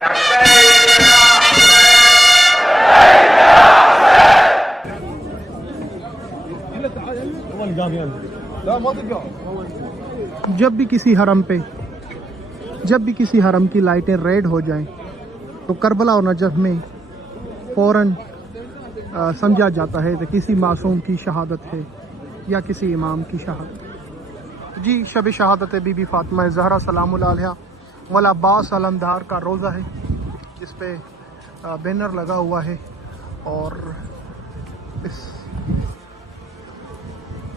जब भी किसी हरम की लाइटें रेड हो जाएं तो करबला और नजफ में फ़ौरन समझा जाता है कि किसी मासूम की शहादत है या किसी इमाम की शहादत। जी, शब शहादत बीबी फ़ातिमा ज़हरा सलामुल्लाह अलैहा वल अब्बास अलमदार का रोज़ा है, जिस पे बैनर लगा हुआ है और इस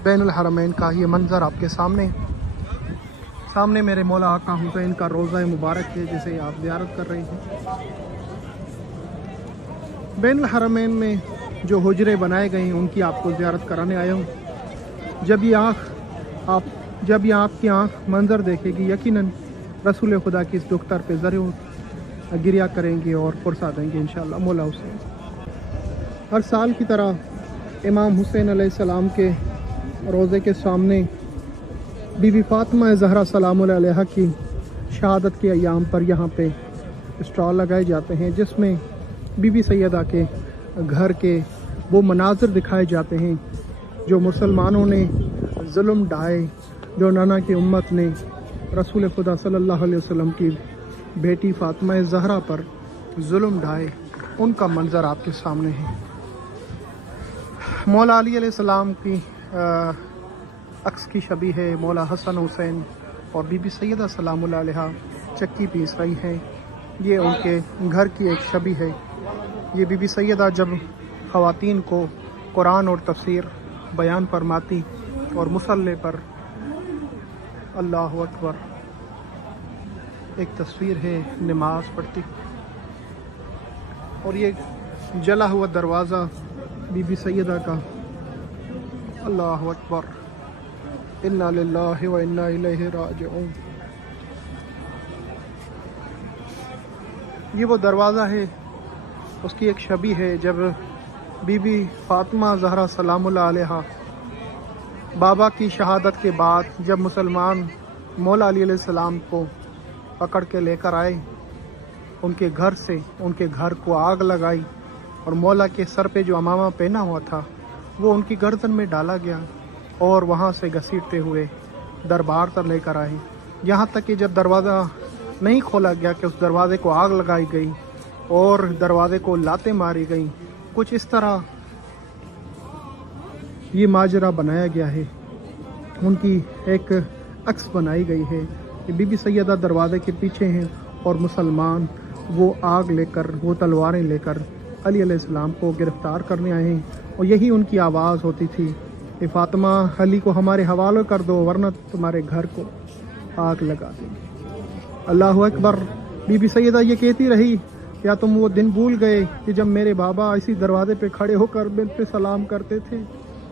बैनुल हरमैन का ये मंज़र आपके सामने मेरे मौला आका हुसैन का रोज़ा मुबारक है, जिसे आप ज़ियारत कर रहे हैं। बैनुल हरमैन में जो हुजरे बनाए गए हैं उनकी आपको ज़ियारत कराने आया हूँ। जब ये आपकी आँख मंज़र देखेगी, यकीनन रसूल खुदा की इस दुख्तर पे ज़रूर गिरिया करेंगे और पुरसा देंगे इंशाअल्लाह मौला हुसैन। हर साल की तरह इमाम हुसैन अलैहिस्सलाम के रोज़े के सामने बीबी फ़ातिमा ज़हरा सलामुल्लाह अलैहा की शहादत के अयाम पर यहाँ पे स्टॉल लगाए जाते हैं, जिसमें बीबी सैयदा के घर के वो मनाज़िर दिखाए जाते हैं जो मुसलमानों ने जुल्म ढाए, जो नाना की उम्मत ने रसूल खुदा सल्लल्लाहु अलैहि वसल्लम की बेटी फ़ातिमा ज़हरा पर जुल्म ढाए, उनका मंज़र आपके सामने है। मौला अली अलैहिस्सलाम की अक्स की शबी है, मौला हसन हुसैन और बीबी सैयदा सलामुल्लाह अलैहा चक्की पीस रही हैं। ये उनके घर की एक शबी है। ये बीबी सैयदा जब ख़वातीन को कुरान और तफसीर बयान फरमाती और मुसल्ले पर अल्लाह अकबर एक तस्वीर है, नमाज पढ़ती, और ये जला हुआ दरवाज़ा बीबी सैयदा का, अल्लाह अकबर, इन्ना लिल्लाहि व इन्ना इलैहि राजिऊन। ये वो दरवाज़ा है, उसकी एक शबी है जब बीबी फ़ातिमा ज़हरा सलामुल्लाह अलैहा बाबा की शहादत के बाद जब मुसलमान मौला अली अलैहिस्सलाम को पकड़ के लेकर आए, उनके घर से उनके घर को आग लगाई और मौला के सर पे जो अमामा पहना हुआ था वो उनकी गर्दन में डाला गया और वहाँ से घसीटते हुए दरबार तक लेकर आए। यहाँ तक कि जब दरवाज़ा नहीं खोला गया कि उस दरवाज़े को आग लगाई गई और दरवाज़े को लातें मारी गई। कुछ इस तरह ये माजरा बनाया गया है। उनकी एक अक्स बनाई गई है कि बीबी सैयदा दरवाज़े के पीछे हैं और मुसलमान वो आग लेकर, वो तलवारें लेकर अली अलैहिस्सलाम को गिरफ़्तार करने आए हैं, और यही उनकी आवाज़ होती थी कि फ़ातिमा अली को हमारे हवाले कर दो वरना तुम्हारे घर को आग लगा देंगे। अल्लाह अकबर। बीबी सैयदा ये कहती रही, क्या तुम वो दिन भूल गए कि जब मेरे बाबा इसी दरवाज़े पे खड़े होकर बिल पे सलाम करते थे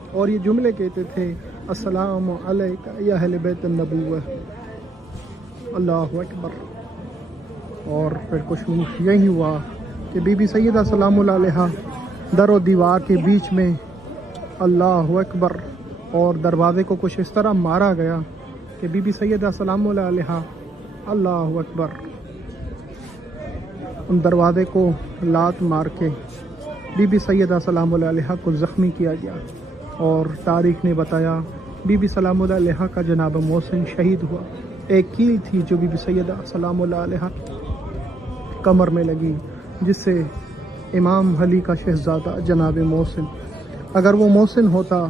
और ये जुमले कहते थे, अस्सलामु अलैका या अहले बैत नबुव्वह, अल्लाह अकबर। और फिर कुछ यही हुआ कि बीबी सैयदा सलामुल्लाह अलैहा दर दीवार के बीच में, अल्लाह अकबर, और दरवाज़े को कुछ इस तरह मारा गया कि बीबी सैयदा सलामुल्लाह अलैहा, अल्लाह अकबर, उन दरवाज़े को लात मार के बीबी सैयदा सलामुल्लाह अलैहा को ज़ख्मी किया गया। और तारीख़ ने बताया बीबी सलामुल्लाह अलैहा का जनाब मोहसिन शहीद हुआ। एक कील थी जो बीबी सैयदा सलामुल्लाह अलैहा कमर में लगी, जिससे इमाम अली का शहज़ादा जनाब मोहसिन, अगर वो मोहसिन होता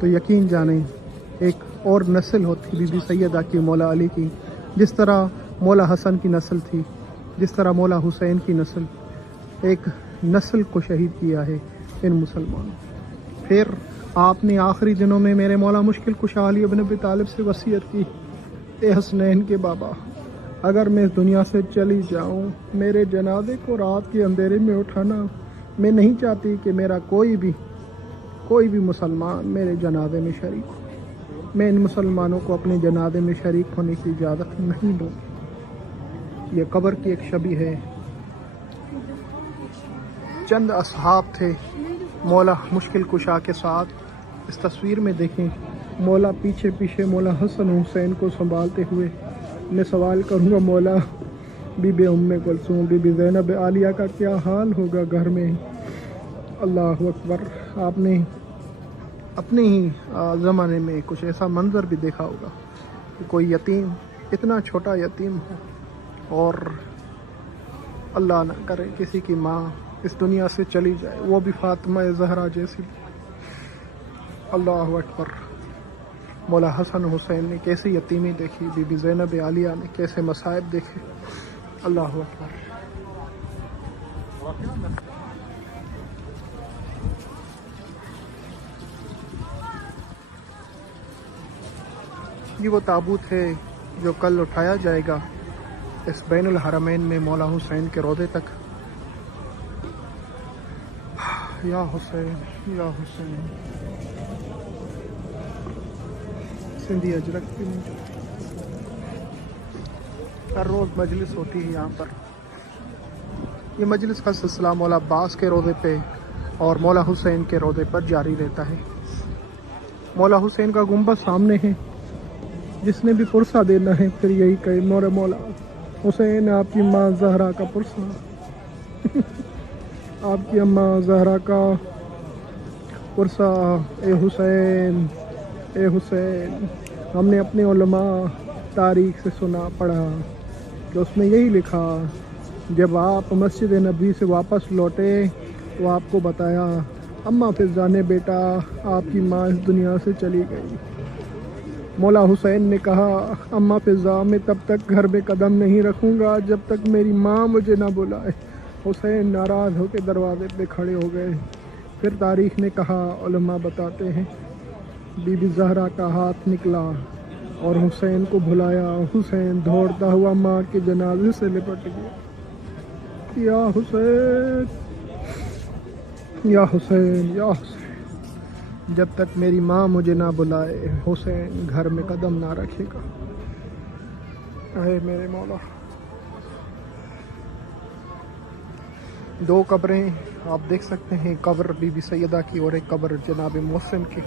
तो यकीन जाने एक और नस्ल होती बीबी सैयदा की, मौला अली की। जिस तरह मौला हसन की नस्ल थी, जिस तरह मौला हुसैन की नस्ल, एक नस्ल को शहीद किया है इन मुसलमानों। फिर आपने आखिरी दिनों में मेरे मौला मुश्किल कुशा अली इब्न अबी तालिब से वसीयत की, ए हसनैन के बाबा, अगर मैं इस दुनिया से चली जाऊं, मेरे जनाजे को रात के अंधेरे में उठाना। मैं नहीं चाहती कि मेरा कोई भी मुसलमान मेरे जनाजे में शरीक हो। मैं इन मुसलमानों को अपने जनाजे में शरीक होने की इजाज़त नहीं दूँगी। ये कब्र की एक शबी है। चंद असहाब थे मौला मुश्किल कुशा के साथ। इस तस्वीर में देखें, मौला पीछे पीछे मौला हसन हुसैन को संभालते हुए। मैं सवाल करूँगा, मौला बीबी उम्मे कुलसूम, बीबी ज़ैनब आलिया का क्या हाल होगा घर में। अल्लाह अकबर। आपने अपने ही ज़माने में कुछ ऐसा मंज़र भी देखा होगा कि कोई यतीम, इतना छोटा यतीम हो और अल्लाह न करे किसी की माँ इस दुनिया से चली जाए, वो भी फातिमा ज़हरा जैसी। अल्लाह अकबर। मौला हसन हुसैन ने कैसी यतीमी देखी, बीबी ज़ैनब आलिया ने कैसे मसाइब देखे। अल्लाह अकबर। ये वो ताबूत है जो कल उठाया जाएगा इस बैनुल हरमैन में मौला हुसैन के रोज़े तक। या हुसैन, या हुसैन। सिंधी अजरक की हर रोज़ मजलिस होती है यहाँ पर। ये मजलिस का सिलसिला मौला अब्बास के रोज़े पे और मौला हुसैन के रोज़े पर जारी रहता है। मौला हुसैन का गुंबद सामने है, जिसने भी पुरसा देना है फिर यही कहे मोरे मौला हुसैन आपकी माँ ज़हरा का पुरसा आपकी अम्मा ज़हरा का पुरसा। ए हुसैन, ए हुसैन। हमने अपने उलमा तारीख से सुना पढ़ा कि उसमें यही लिखा, जब आप मस्जिद नबी से वापस लौटे तो आपको बताया अम्मा फिज़ा ने बेटा आपकी माँ इस दुनिया से चली गई। मौला हुसैन ने कहा अम्मा फिज़ा मैं तब तक घर में कदम नहीं रखूँगा जब तक मेरी माँ मुझे ना बुलाए। हुसैन नाराज़ होकर दरवाजे पे खड़े हो गए। फिर तारीख़ ने कहा, उलमा बताते हैं बीबी ज़हरा का हाथ निकला और हुसैन को बुलाया। हुसैन दौड़ता हुआ माँ के जनाजे से लिपट गया। या हुसैन, या हुसैन, या हुसैन। जब तक मेरी माँ मुझे ना बुलाए हुसैन घर में कदम ना रखेगा। अरे मेरे मौला। दो कब्रें आप देख सकते हैं, कब्र बीबी सैयदा की और एक कब्र जनाब मोहसिन की।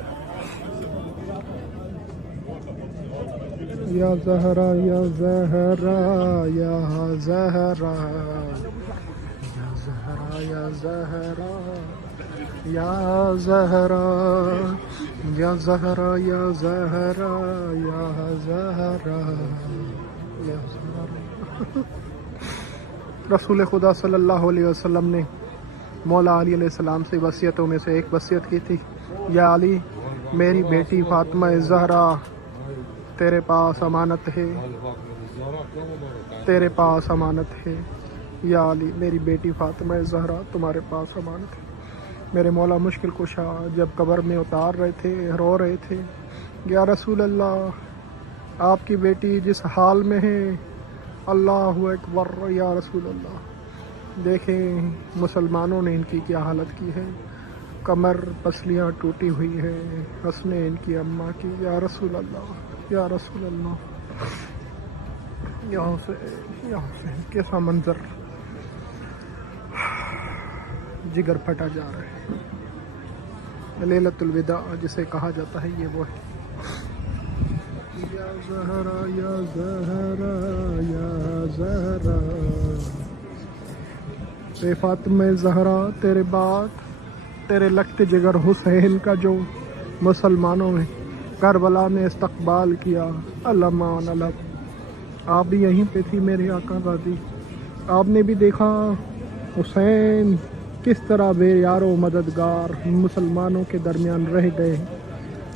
या ज़हरा, या ज़हरा, या ज़हरा, या ज़हरा, या ज़हरा, या ज़हरा, या ज़हरा, या ज़हरा, या ज़हरा, या ज़हरा। रसूल खुदा सल्लल्लाहु अलैहि वसल्लम ने मौला अली अलैहिस्सलाम से वसीयतों में से एक वसीयत की थी, या अली मेरी बेटी फातिमा ज़हरा तेरे पास अमानत है, तेरे पास अमानत है। या अली मेरी बेटी फातिमा ज़हरा तुम्हारे पास अमानत है। मेरे मौला मुश्किल कुशा जब कब्र में उतार रहे थे, रो रहे थे, या रसूल अल्लाह आपकी बेटी जिस हाल में है, अल्लाहु अकबर, या रसूल अल्लाह देखें मुसलमानों ने इनकी क्या हालत की है, कमर पसलियाँ टूटी हुई है, हंसने इनकी अम्मा की। या रसूल अल्लाह, या रसूल अल्लाह, या हुसैन, या हुसैन। कैसा मंजर, जिगर फटा जा रहा है। लैलतुल विदा जिसे कहा जाता है, ये वो है। या ज़हरा, या ज़हरा, या ज़हरा। ए फातिमा ज़हरा तेरे बाद तेरे लगते जिगर हुसैन का जो मुसलमानों में करबला में इस्तकबाल किया, अल्लामान अलम। आप भी यहीं पे थी मेरे आका दादी, आपने भी देखा हुसैन किस तरह बेयारो मददगार मुसलमानों के दरमियान रह गए।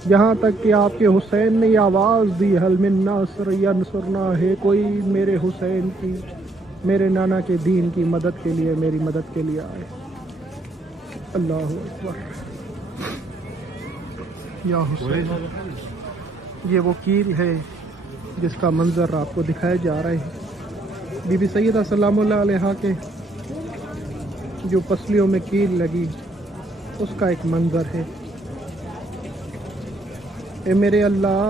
यहाँ तक कि आपके हुसैन ने आवाज़ दी, हल मिन नासर यंसुरना, है कोई मेरे हुसैन की, मेरे नाना के दीन की मदद के लिए, मेरी मदद के लिए आए। अल्लाह अकबर। या हुसैन। ये वो कील है जिसका मंजर आपको दिखाया जा रहा है। बीबी सैयदा सलामुल्लाह अलैहा के जो पसलियों में कील लगी उसका एक मंजर है। ए मेरे अल्लाह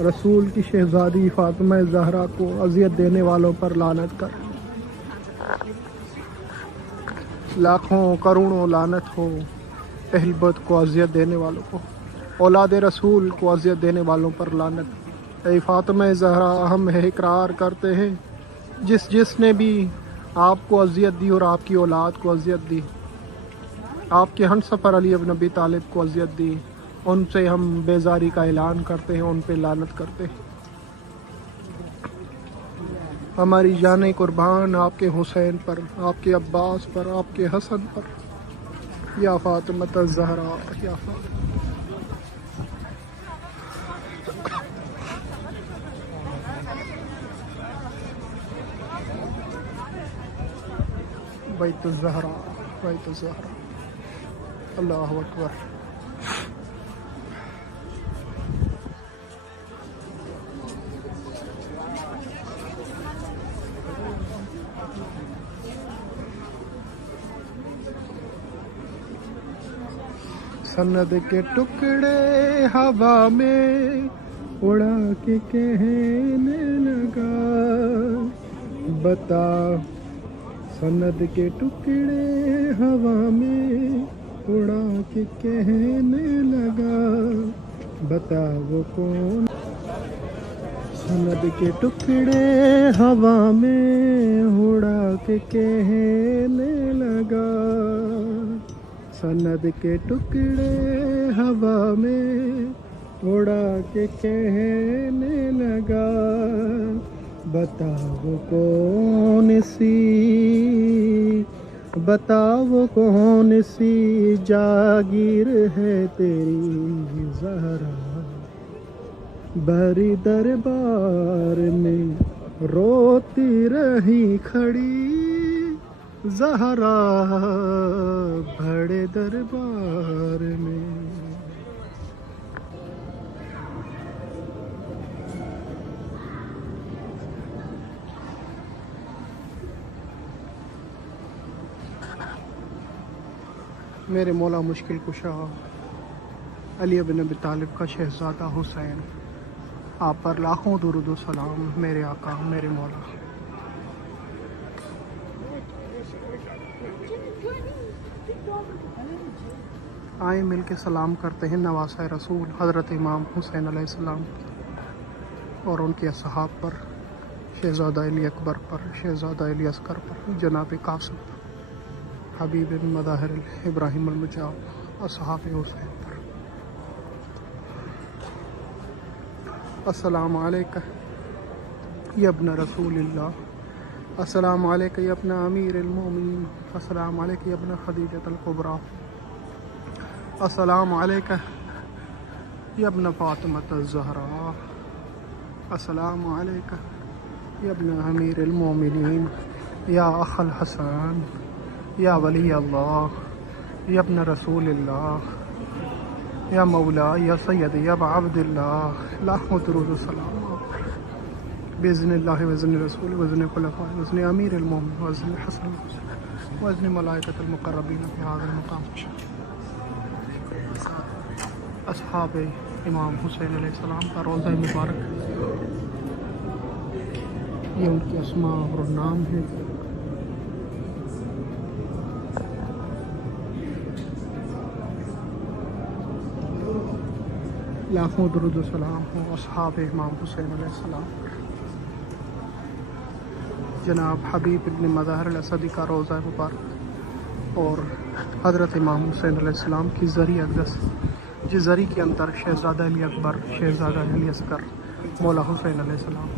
रसूल की शहज़ादी फातिमा ज़हरा को अज़ियत देने वालों पर लानत कर। लाखों करोड़ों लानत हो अहलबत को अज़ियत देने वालों को, औलाद रसूल को अज़ियत देने वालों पर लानत। ए फातिमा ज़हरा हम इकरार करते हैं جس نے بھی آپ کو اذیت دی اور آپ کی اولاد کو اذیت دی، آپ کے ہم سفر علی ابن ابی طالب کو اذیت دی، ان سے ہم بیزاری کا اعلان کرتے ہیں، ان پہ لعنت کرتے ہیں۔ ہماری جانیں قربان آپ کے حسین پر، آپ کے عباس پر، آپ کے حسن پر، یا فاطمۃ الزہرا، یا فاطمہ۔ بیت الزہرا، بیت الزہرا، اللہ اکبر۔ سند کے ٹکڑے ہوا میں اڑا کے کہنے لگا، بتا سند کے ٹکڑے ہوا میں اڑا کے کہنے لگا، بتا وہ کون؟ سند کے ٹکڑے ہوا میں اڑا کے کہنے لگا، سند کے ٹکڑے ہوا میں اڑا کے کہنے لگا، بتا وہ کون سی، بتا وہ کون سی جاگیر ہے تیری زہرا، بڑی دربار میں روتی رہی کھڑی زہرا، بڑے دربار میں۔ میرے مولا مشکل کشا علی بن ابی طالب کا شہزادہ حسین، آپ پر لاکھوں درود و سلام میرے آقا، میرے مولا۔ آئیں مل کے سلام کرتے ہیں نواسہ رسول حضرت امام حسین علیہ السلام اور ان کے اصحاب پر، شہزادہ علی اکبر پر، شہزادہ علی اصغر پر، جناب قاسم پر، حبیب مظاہر ابراہیم المجاب، اصحاب حسین پر۔ السلام علیکہ یا ابن رسول اللہ، السلام علیکہ یا ابن امیر المومنین، السلام علیکہ یا ابن خدیجۃ الکبریٰ، السلام علیکہ یا ابن فاطمۃ الزہرا، السلام علیکہ یا ابن امیر المومنین، یا اخ الحسن، یا ولی اللہ، یا ابن رسول اللہ، یا مولا، یا سید، یا عبد اللہ، لاکھوں درود و سلام بإذن اللہ وإذن رسول وإذن خلفاء وإذن امیر المومنین وإذن حسن وإذن ملائکۃ المقربین فی ھذا المقام۔ اصحاب امام حسین علیہ السلام کا روضہ مبارک، یہ ان کے اسماء اور نام ہے۔ لاکھوں درود و سلام ہوں اصحاب امام حسین علیہ السلام پر۔ جناب حبیب ابن مظاہر الاسدی کا روضہ مبارک اور حضرت امام حسین علیہ السلام کی زری اقدس، جس زری کے اندر شہزادہ علی اکبر، شہزادہ علی اصغر، مولا حسین علیہ السلام